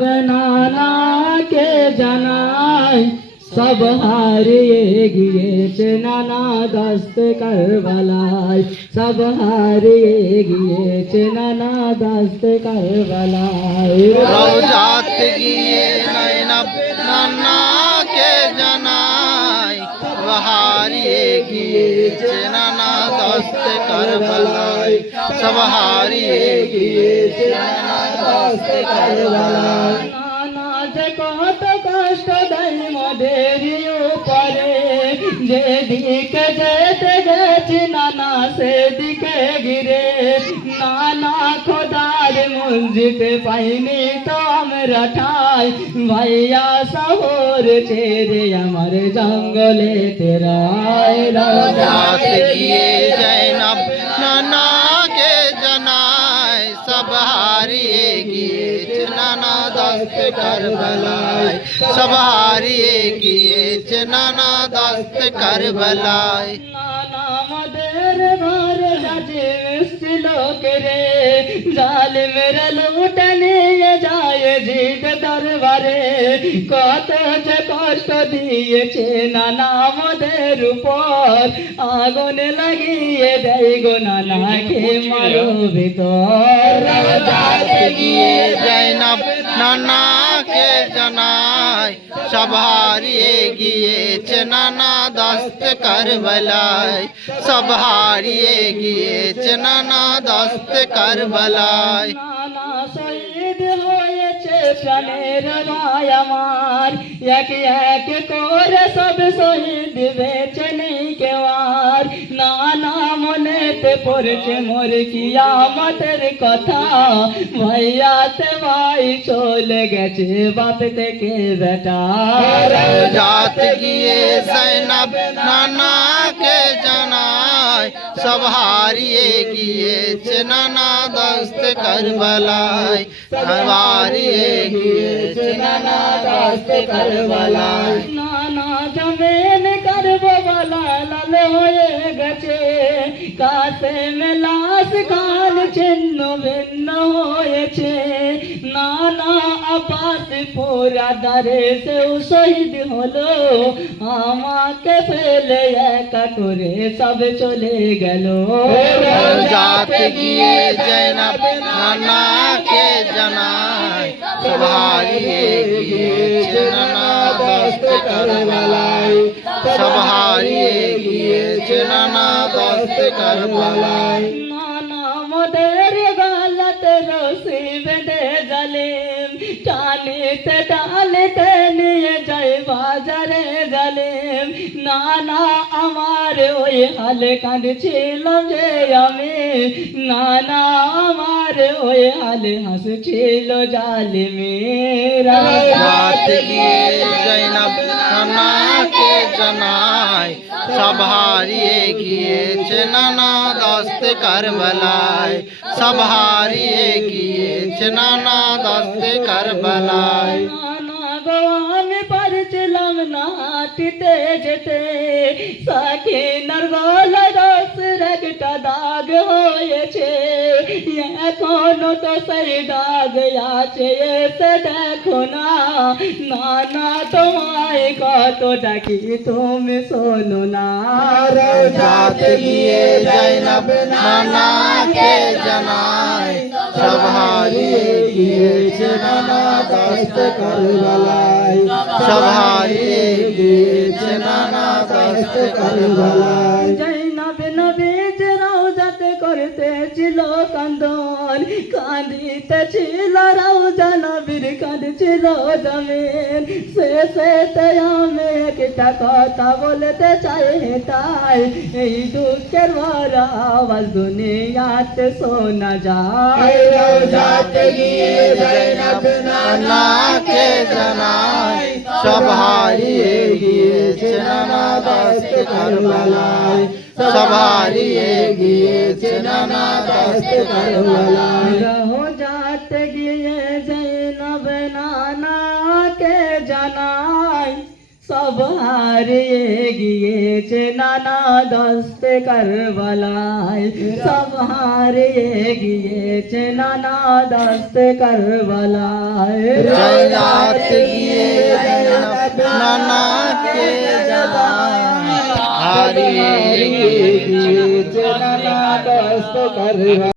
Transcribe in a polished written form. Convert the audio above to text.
নানাকে জানাই সব হারিয়ে গিয়েছে নানা দস্ত কারবালায়, সব হারিয়ে গিয়েছে নানা দস্ত কারবালায়। রওজাত গিয়ে নয়নব নানাকে জানাই সব হারিয়ে গিয়েছে নানা দস্ত কারবালায়, সব হারিয়ে গিয়েছে নানা দস্ত কারবালায়। নানা যে কত কষ্ট দেয় মোদের উপরে, যেদিকে যেতে গেছি নানা সেদিকে গিরে, নানা খোদার মসজিদ পাইনি তো আমরা ঠাই, ভাইয়া শহর ছেড়ে আমার জঙ্গলে তেরায়। রওজাত গিয়ে জৈনব নানাকে জানাই সব হারিয়ে গিয়েছে নানা দস্ত কারবালায়, সব হারিয়ে গিয়েছে নানা দস্ত কারবালায়। নানা আমাদের ঘরে রাজে ছিল রে, জালিমের লুটে নিয়ে যায় জিদ দরবারে, কত যে কষ্ট দিয়েছে নানা আমাদের উপর, আগুন লাগিয়ে দেয় গো নানা কে মারো ভিতর। রওজাত গিয়ে জৈনব নানাকে জানাই সব হারিয়ে গিয়েছে নানা দস্ত কারবালায়, সব হারিয়ে গিয়েছে নানা দস্ত কারবালায়। নানা শহীদ হয়েছে প্রাণের ভাই আমার, এক এক করে সব শহীদ বেঁচে নেই কেউ আর, নানা মনেতে পড়ছে মোর কিয়ামতের কথা, ভাইয়াতে ভাই চলে গেছে বাপ থেকে বেটা। রওজাত গিয়ে জৈনব নানাকে জানাই সব হারিয়ে গিয়েছে নানা দস্ত কারবালায়, সব হারিয়ে গিয়েছে নানা দস্ত কারবালায়। নানা জমেন করব বলা লাল হয়ে গেছে, কাছে মেলাস কাল ছিন্ন ভিন্ন হয়েছে, নানা আপাস পোরা দারে সেও শহীদ হলো, আমাকে ফেলে একা করে সব চলে গেল। রওজাত গিয়ে জৈনব নানাকে জানাই সব হারিয়ে গিয়েছে নানা দস্ত কারবালায়, সব হারিয়ে গিয়েছে নানা দস্ত কারবালায়। নানা মোদের গলাতে রশি বেঁধে জালিম, টানিতে টানিতে নিয়ে যায় বাজারে জালিম, নানা আমার ওই হালে কাঁদছিলাম যে আমি, নানা আমার ওই হালে হাসছিল জালিমের। রওজাত গিয়ে জৈনব নানাকে জানাই সব হারিয়ে গিয়েছে নানা দস্ত কারবালায়, সব হারিয়ে গিয়েছে নানা দস্ত কারবালায়। নানা গো আমি পারছিলাম না হাঁটিতে যেতে, সাকিনার গলায় রসের একটা দাগ হয়েছে, এখনো তো সেই দাগ আছে এসে দেখো না, নানা তোমায় কত ডাকি তুমি শোনো না। রওজাত গিয়ে জৈনব নানাকে জানাই সব হারিয়ে গিয়েছে নানা দস্ত কারবালায়, সব হারিয়ে গিয়েছে নানা দস্ত কারবালায়। জৈনব নবীজ রওজাতে করতেছিল কান্দন, কাঁদিতে ছিল রওজা নবীর কাঁদছিল জমিন, শেষেতে আমি একটা কথা বলতে চাই তাই, এই দুঃখের ভরা আওয়াজ দুনিয়াতে শোনা যায়। রওজাত গিয়ে জৈনব নানাকে জানাই সব হারিয়ে গিয়েছে নানা দস্ত কারবালায়, সব হারিয়ে গিয়েছে নানা দস্ত কারবালায়। রওজাতে গিয়ে জৈনব নানাকে জানাই সব হারিয়ে গিয়েছে নানা দস্তে কারবালায়, সব হারিয়ে গিয়েছে নানা দস্তে কারবালায়। জয়নাথ গিয়ে জয়নাথ নানাকে জানাই, হারিয়ে গিয়েছে নানা দস্তে কারবালায়।